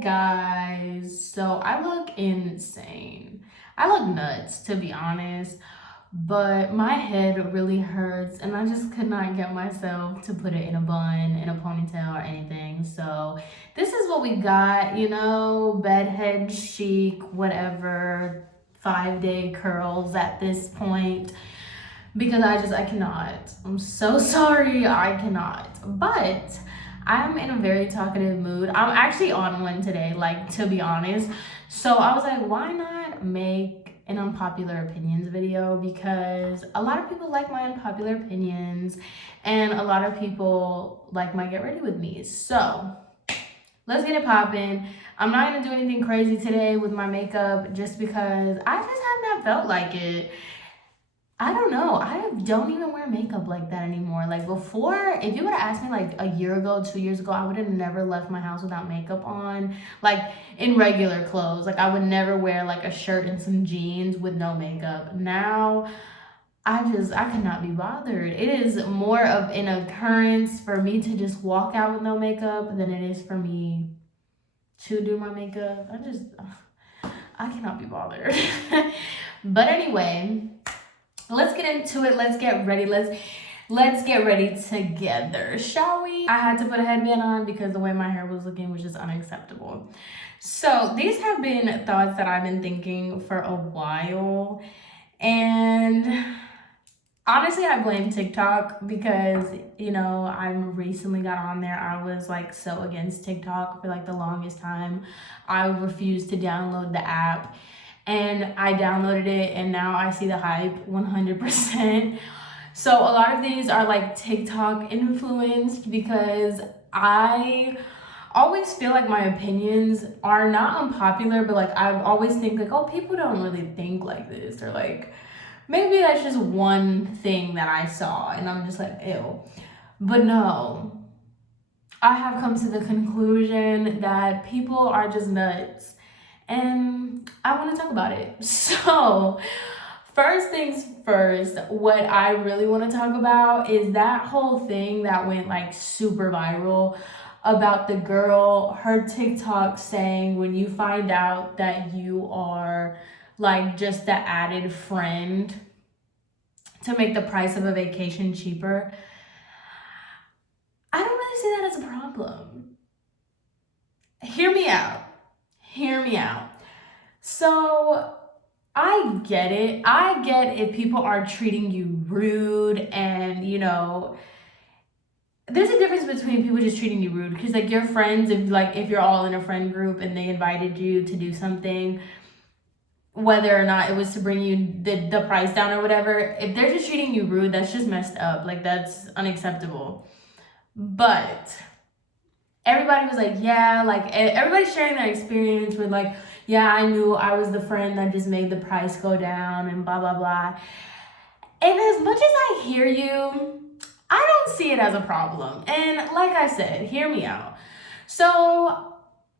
guys, so I look insane. I look nuts, to be honest, but my head really hurts and I just could not get myself to put it in a bun, in a ponytail, or anything. So this is what we got, bedhead chic, whatever, 5-day curls at this point. Because I cannot. I'm so sorry, I cannot. But I'm in a very talkative mood. I'm actually on one today, like, to be honest. So I was like, why not make an unpopular opinions video? Because a lot of people like my unpopular opinions and a lot of people like my get ready with me. So let's get it popping. I'm not gonna do anything crazy today with my makeup just because I just have not felt like it. I don't know. I don't even wear makeup like that anymore. Like before, if you would have asked me like a year ago, 2 years ago, I would have never left my house without makeup on. Like in regular clothes. Like I would never wear like a shirt and some jeans with no makeup. Now, I cannot be bothered. It is more of an occurrence for me to just walk out with no makeup than it is for me to do my makeup. I cannot be bothered. But anyway, let's get into it. Let's get ready. Let's get ready together, shall we? I had to put a headband on because the way my hair was looking was just unacceptable. So these have been thoughts that I've been thinking for a while. And honestly, I blame TikTok because, I recently got on there. I was like so against TikTok for like the longest time. I refused to download the app. And I downloaded it and now I see the hype 100%. So a lot of these are like TikTok influenced because I always feel like my opinions are not unpopular, but like I always think like, oh, people don't really think like this, or like maybe that's just one thing that I saw and I'm just like, ew. But no, I have come to the conclusion that people are just nuts. And I want to talk about it. So, first things first, what I really want to talk about is that whole thing that went like super viral about the girl, her TikTok saying when you find out that you are like just the added friend to make the price of a vacation cheaper. I don't really see that as a problem. Hear me out. So I get it. I get if people are treating you rude and, there's a difference between people just treating you rude because like your friends, if you're all in a friend group and they invited you to do something, whether or not it was to bring you the price down or whatever, if they're just treating you rude, that's just messed up. Like that's unacceptable. But everybody was like, yeah, like everybody's sharing their experience with like, yeah, I knew I was the friend that just made the price go down and blah, blah, blah. And as much as I hear you, I don't see it as a problem. And like I said, hear me out. So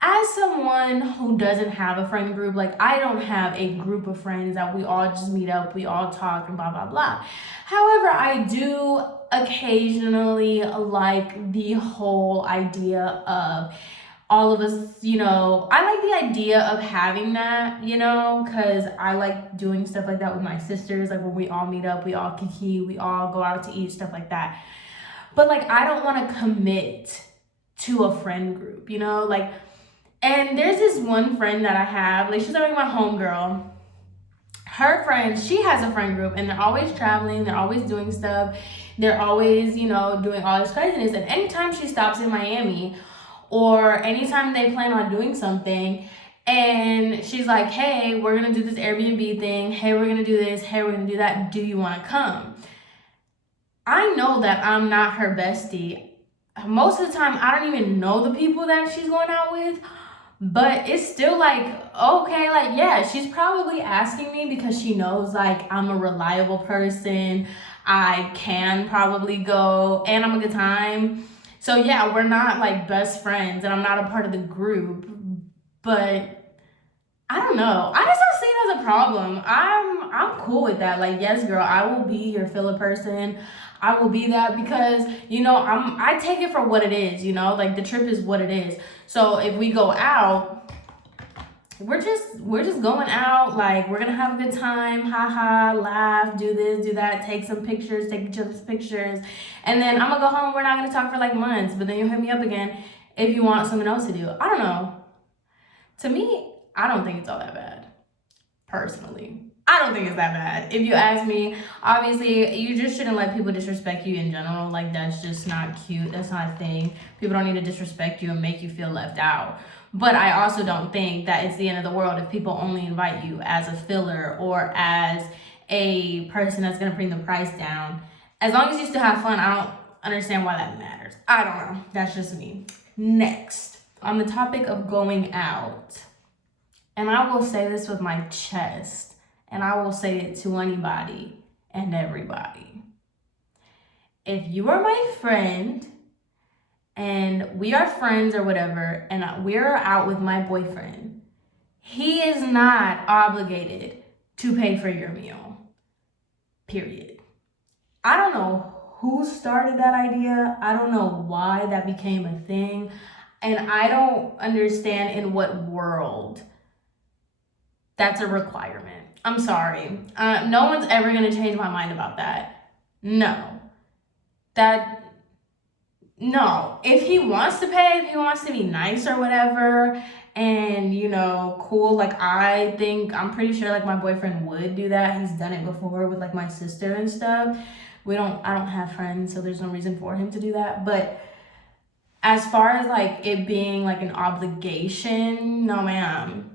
as someone who doesn't have a friend group, like I don't have a group of friends that we all just meet up, we all talk and blah, blah, blah. However, I do occasionally like the whole idea of all of us, I like the idea of having that, because I like doing stuff like that with my sisters. Like when we all meet up, we all kiki, we all go out to eat, stuff like that. But like, I don't want to commit to a friend group, like, and there's this one friend that I have, like she's like my homegirl. Her friends, she has a friend group and they're always traveling, they're always doing stuff. They're always, doing all this craziness. And anytime she stops in Miami, or anytime they plan on doing something and she's like, hey, we're gonna do this Airbnb thing, hey, we're gonna do this, hey, we're gonna do that, do you want to come? I know that I'm not her bestie. Most of the time I don't even know the people that she's going out with, but it's still like, okay, like, yeah, she's probably asking me because she knows like I'm a reliable person, I can probably go, and I'm a good time. So yeah, we're not like best friends and I'm not a part of the group, but I don't know. I just don't see it as a problem. I'm cool with that. Like, yes, girl, I will be your filler person. I will be that because, you know, I take it for what it is, you know, like the trip is what it is. So if we go out, we're just going out, like we're gonna have a good time, haha, laugh, do this, do that, take some pictures, take each other's pictures, and then I'm gonna go home. We're not gonna talk for like months, but then you'll hit me up again if you want something else to do. I don't know. To me, I don't think it's all that bad. Personally, I don't think it's that bad. If you ask me, obviously, you just shouldn't let people disrespect you in general. Like, that's just not cute. That's not a thing. People don't need to disrespect you and make you feel left out. But I also don't think that it's the end of the world if people only invite you as a filler or as a person that's going to bring the price down. As long as you still have fun, I don't understand why that matters. I don't know. That's just me. Next, on the topic of going out, and I will say this with my chest, and I will say it to anybody and everybody. If you are my friend and we are friends or whatever, and we're out with my boyfriend, he is not obligated to pay for your meal. Period. I don't know who started that idea. I don't know why that became a thing. And I don't understand in what world that's a requirement. I'm sorry. No one's ever going to change my mind about that. No. No. If he wants to pay, if he wants to be nice or whatever, and, you know, cool, like, I'm pretty sure, like, my boyfriend would do that. He's done it before with, like, my sister and stuff. I don't have friends, so there's no reason for him to do that. But as far as, like, it being, like, an obligation, no, ma'am.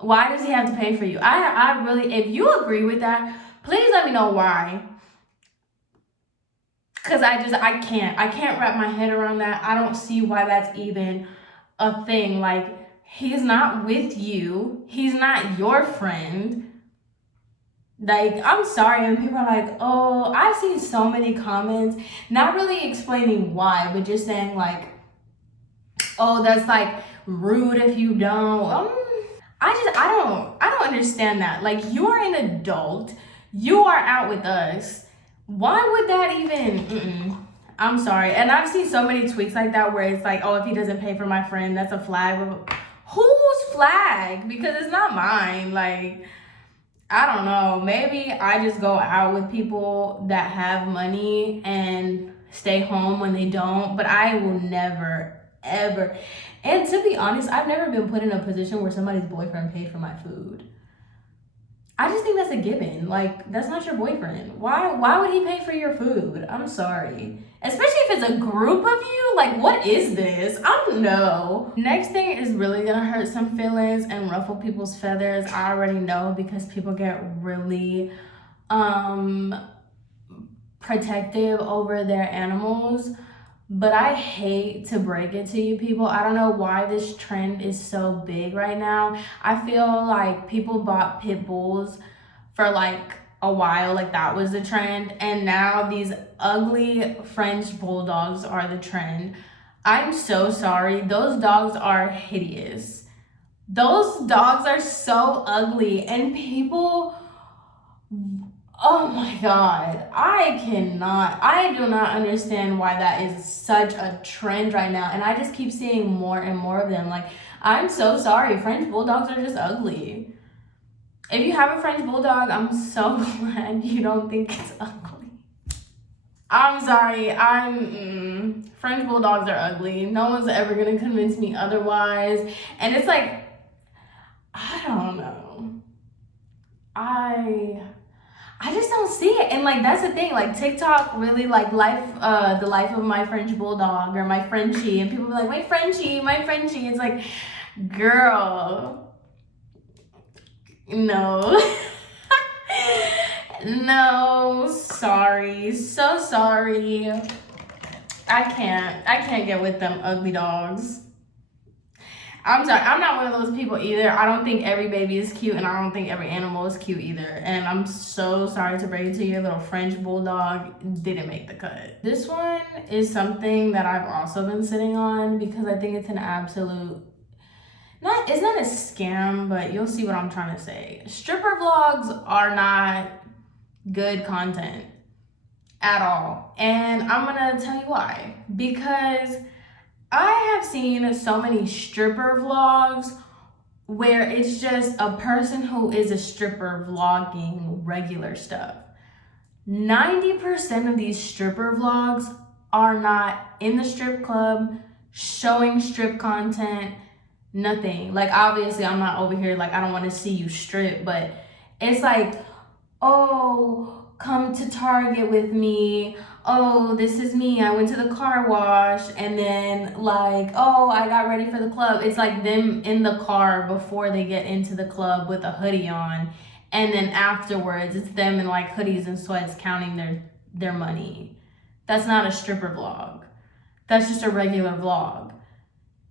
Why does he have to pay for you? I really, if you agree with that, please let me know why. Because I can't wrap my head around that. I don't see why that's even a thing. Like, he's not with you. He's not your friend. Like, I'm sorry. And people are like, oh, I've seen so many comments, not really explaining why, but just saying like, oh, that's like rude if you don't. I don't understand that. Like, you are an adult. You are out with us. Why would that even, I'm sorry. And I've seen so many tweets like that where it's like, oh, if he doesn't pay for my friend, that's a flag. Whose flag? Because it's not mine. Like, I don't know. Maybe I just go out with people that have money and stay home when they don't. But I will never, ever. And to be honest, I've never been put in a position where somebody's boyfriend paid for my food. I just think that's a given. Like, that's not your boyfriend. Why would he pay for your food? I'm sorry. Especially if it's a group of you. Like, what is this? I don't know. Next thing is really gonna hurt some feelings and ruffle people's feathers. I already know because people get really protective over their animals. But I hate to break it to you people. I don't know why this trend is so big right now. I feel like people bought pit bulls for like a while, like that was the trend. And now these ugly French bulldogs are the trend. I'm so sorry. Those dogs are hideous. Those dogs are so ugly. And people... Oh my God, I do not understand why that is such a trend right now. And I just keep seeing more and more of them. Like, I'm so sorry. French bulldogs are just ugly. If you have a French bulldog, I'm so glad you don't think it's ugly. I'm sorry. French bulldogs are ugly. No one's ever gonna convince me otherwise. And it's like, I don't know. I just don't see it. And like, that's the thing, like TikTok really like the life of my French bulldog or my Frenchie, and people are like, my Frenchie. It's like, girl, no. No, sorry, so sorry. I can't get with them ugly dogs. I'm sorry, I'm not one of those people either. I don't think every baby is cute, and I don't think every animal is cute either. And I'm so sorry to break it to you, little French bulldog didn't make the cut. This one is something that I've also been sitting on because I think it's an absolute, it's not a scam, but you'll see what I'm trying to say. Stripper vlogs are not good content. at all. And I'm gonna tell you why. Because I have seen so many stripper vlogs where it's just a person who is a stripper vlogging regular stuff. 90% of these stripper vlogs are not in the strip club, showing strip content, nothing. Like, obviously, I'm not over here, like, I don't want to see you strip, but it's like, oh, come to Target with me. Oh, this is me. I went to the car wash. And then, like, oh, I got ready for the club. It's like them in the car before they get into the club with a hoodie on. And then afterwards, it's them in like hoodies and sweats counting their money. That's not a stripper vlog. That's just a regular vlog.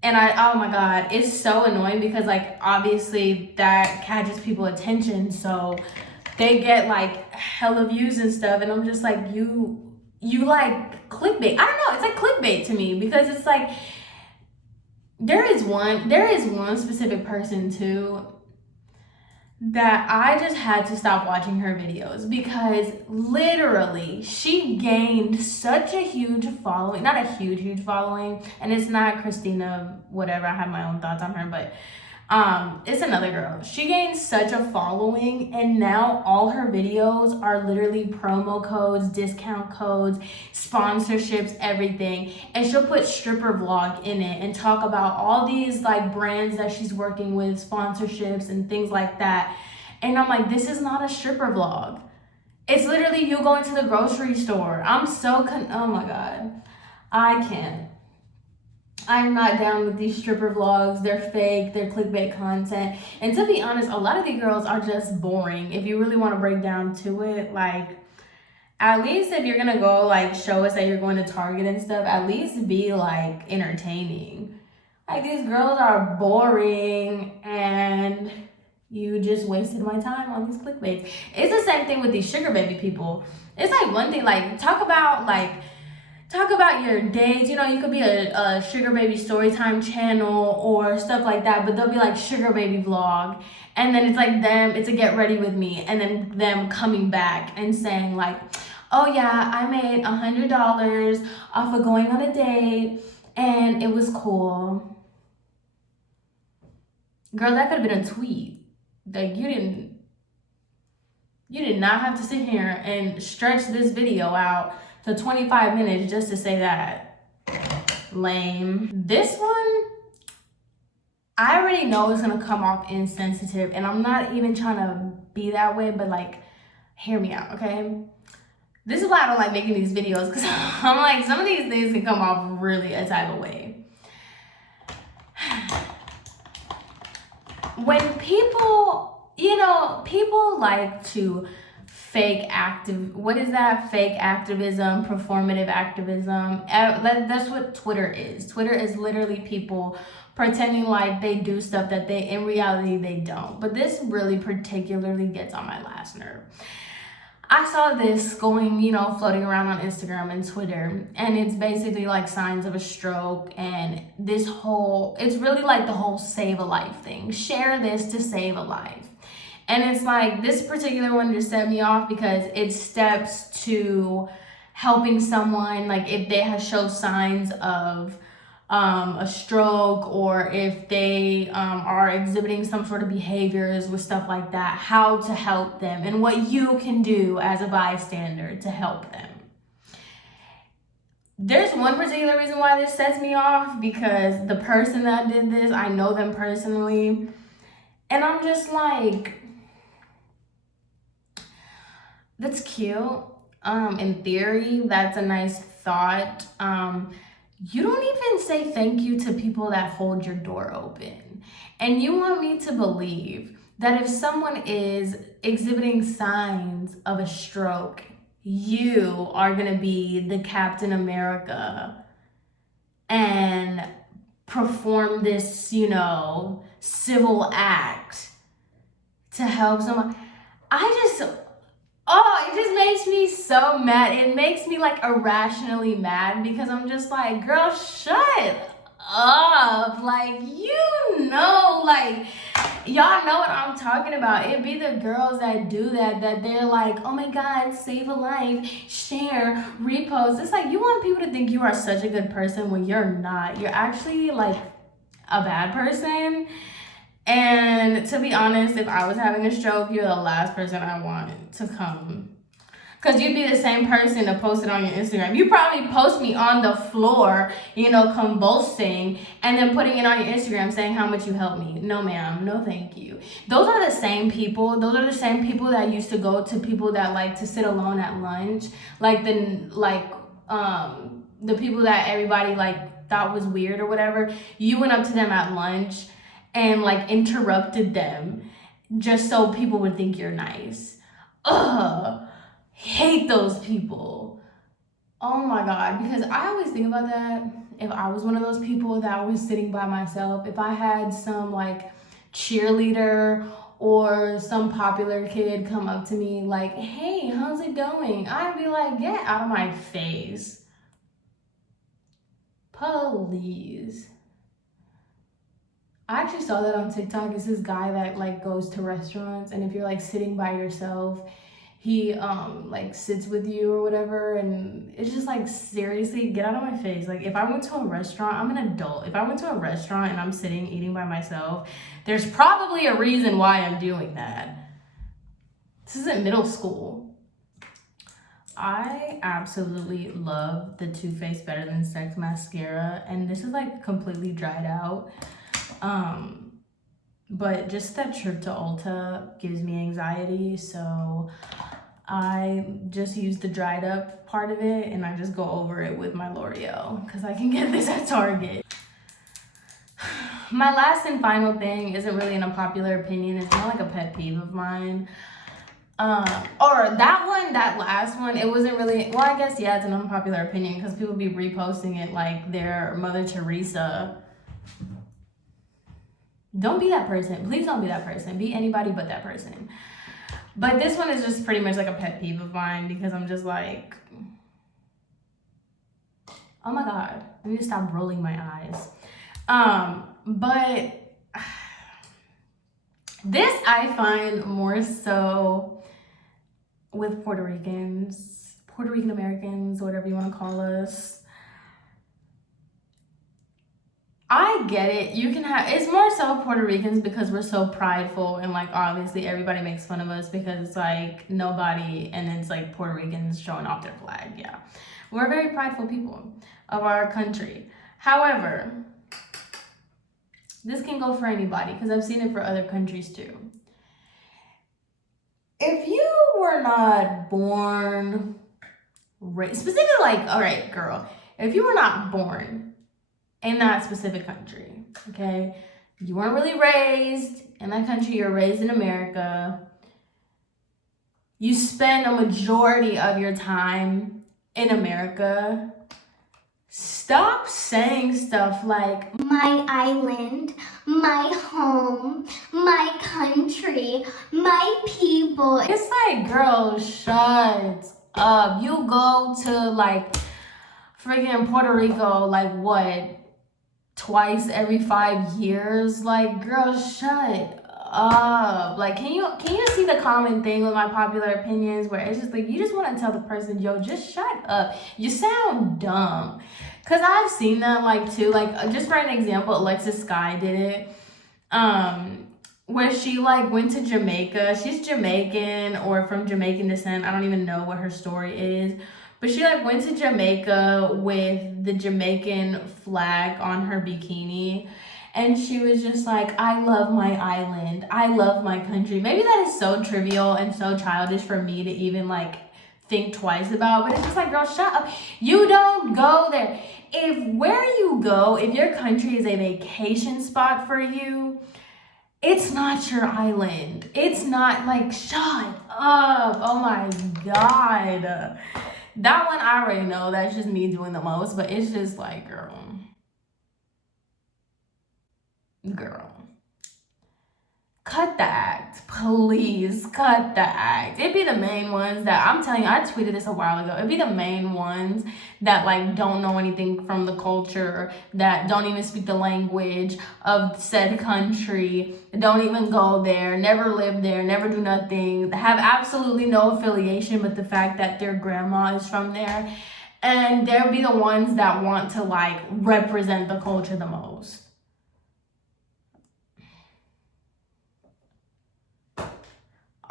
And oh my God, it's so annoying because like obviously that catches people's attention. So they get like hella views and stuff. And I'm just like, you like clickbait. I don't know, it's like clickbait to me because it's like, there is one specific person too that I just had to stop watching her videos because literally she gained such a huge following, not a huge following, and it's not Christina, whatever, I have my own thoughts on her, but it's another girl. She gained such a following and now all her videos are literally promo codes, discount codes, sponsorships, everything. And she'll put stripper vlog in it and talk about all these like brands that she's working with, sponsorships and things like that. And I'm like, this is not a stripper vlog. It's literally you going to the grocery store. I'm so, oh my God, I can't. I'm not down with these stripper vlogs. They're fake, they're clickbait content. And to be honest, a lot of these girls are just boring. If you really want to break down to it, like, at least if you're gonna go like show us that you're going to Target and stuff, at least be like entertaining. Like, these girls are boring and you just wasted my time on these clickbaits. It's the same thing with these sugar baby people. It's like one thing, like talk about your dates, you know, you could be a sugar baby storytime channel or stuff like that, but they'll be like sugar baby vlog, and then it's like them, it's a get ready with me, and then them coming back and saying like, oh yeah, I made $100 off of going on a date, and it was cool. Girl, that could have been a tweet. Like, you did not have to sit here and stretch this video out to 25 minutes just to say that. Lame. This one, I already know it's gonna come off insensitive, and I'm not even trying to be that way, but like, hear me out, okay? This is why I don't like making these videos, because I'm like, some of these things can come off really a type of way. When people, you know, people like to fake activism, performative activism. That's what Twitter is. Twitter is literally people pretending like they do stuff that they, in reality, they don't. But this really particularly gets on my last nerve. I saw this going, you know, floating around on Instagram and Twitter, and it's basically like signs of a stroke, and it's really like the whole save a life thing. Share this to save a life. And it's like, this particular one just set me off because it steps to helping someone, like if they have shown signs of a stroke, or if they are exhibiting some sort of behaviors with stuff like that, how to help them and what you can do as a bystander to help them. There's one particular reason why this sets me off, because the person that did this, I know them personally, and I'm just like, that's cute. In theory, that's a nice thought. You don't even say thank you to people that hold your door open. And you want me to believe that if someone is exhibiting signs of a stroke, you are gonna be the Captain America and perform this, you know, civil act to help someone. It just makes me so mad. It makes me like irrationally mad, because I'm just like, girl, shut up. Like, like, y'all know what I'm talking about. It be the girls that do that they're like, oh my God, save a life, share, repost. It's like, you want people to think you are such a good person when you're not. You're actually like a bad person. And to be honest, if I was having a stroke, you're the last person I want to come. Because you'd be the same person to post it on your Instagram. You probably post me on the floor, convulsing, and then putting it on your Instagram saying how much you helped me. No, ma'am. No, thank you. Those are the same people. Those are the same people that used to go to people that like to sit alone at lunch. Like the people that everybody like thought was weird or whatever. You went up to them at lunch and like interrupted them just so people would think you're nice. Ugh. Hate those people. Oh my God, because I always think about that. If I was one of those people that was sitting by myself, if I had some like cheerleader or some popular kid come up to me like, hey, how's it going? I'd be like, get out of my face. Please. I actually saw that on TikTok. It's this guy that like goes to restaurants, and if you're like sitting by yourself, he like sits with you or whatever, and it's just like, seriously, get out of my face. Like, if I went to a restaurant, I'm an adult. If I went to a restaurant and I'm sitting eating by myself, there's probably a reason why I'm doing that. This isn't middle school. I absolutely love the Too Faced Better Than Sex mascara, and this is like completely dried out. But just that trip to Ulta gives me anxiety, so I just use the dried up part of it and I just go over it with my L'Oreal because I can get this at Target. My last and final thing isn't really an unpopular opinion. It's more like a pet peeve of mine. That last one, it wasn't really, well, I guess, yeah, it's an unpopular opinion because people be reposting it like they're Mother Teresa. Don't be that person. Please don't be that person. Be anybody but that person. But this one is just pretty much like a pet peeve of mine because I'm just like, oh my God, I need to stop rolling my eyes. But this I find more so with Puerto Rican Americans, whatever you want to call us. I get it. It's more so Puerto Ricans because we're so prideful, and like obviously everybody makes fun of us because it's like nobody, and it's like Puerto Ricans showing off their flag. Yeah, we're very prideful people of our country. However, this can go for anybody because I've seen it for other countries too. If you were not born, specifically like, all right, girl, if you were not born in that specific country, okay? You weren't really raised in that country, you were raised in America. You spend a majority of your time in America. Stop saying stuff like, my island, my home, my country, my people. It's like, girl, shut up. You go to like freaking Puerto Rico, like what? Twice every 5 years. Like, girl, shut up. Like, can you see the common thing with my popular opinions where it's just like, you just want to tell the person, yo, just shut up, you sound dumb. Because I've seen that like too, like just for an example, Alexis Sky did it where she like went to Jamaica. She's Jamaican or from Jamaican descent. I don't even know what her story is. But she like went to Jamaica with the Jamaican flag on her bikini. And she was just like, I love my island. I love my country. Maybe that is so trivial and so childish for me to even like think twice about. But it's just like, girl, shut up. You don't go there. If where you go, if your country is a vacation spot for you, it's not your island. It's not, like, shut up. Oh my God. That one I already know. That's just me doing the most. But it's just like, girl. cut the act. Please cut the act. It'd be the main ones that, I'm telling you, I tweeted this a while ago. It'd be the main ones that like don't know anything from the culture, that don't even speak the language of said country, don't even go there, never live there, never do nothing, have absolutely no affiliation but the fact that their grandma is from there. And they'll be the ones that want to like represent the culture the most.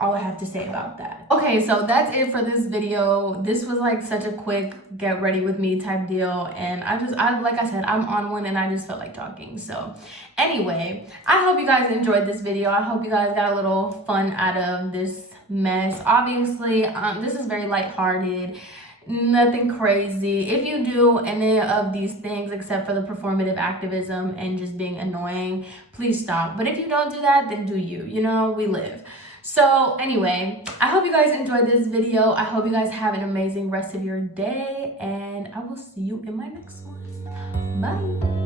All I have to say about that. Okay, so that's it for this video. This was like such a quick get ready with me type deal, and I like I said, I'm on one and I just felt like talking. So anyway, I hope you guys enjoyed this video. I hope you guys got a little fun out of this mess. Obviously, this is very lighthearted, nothing crazy. If you do any of these things except for the performative activism and just being annoying, please stop. But if you don't do that, then do you. You know, we live. So anyway, I hope you guys enjoyed this video. I hope you guys have an amazing rest of your day, and I will see you in my next one. Bye.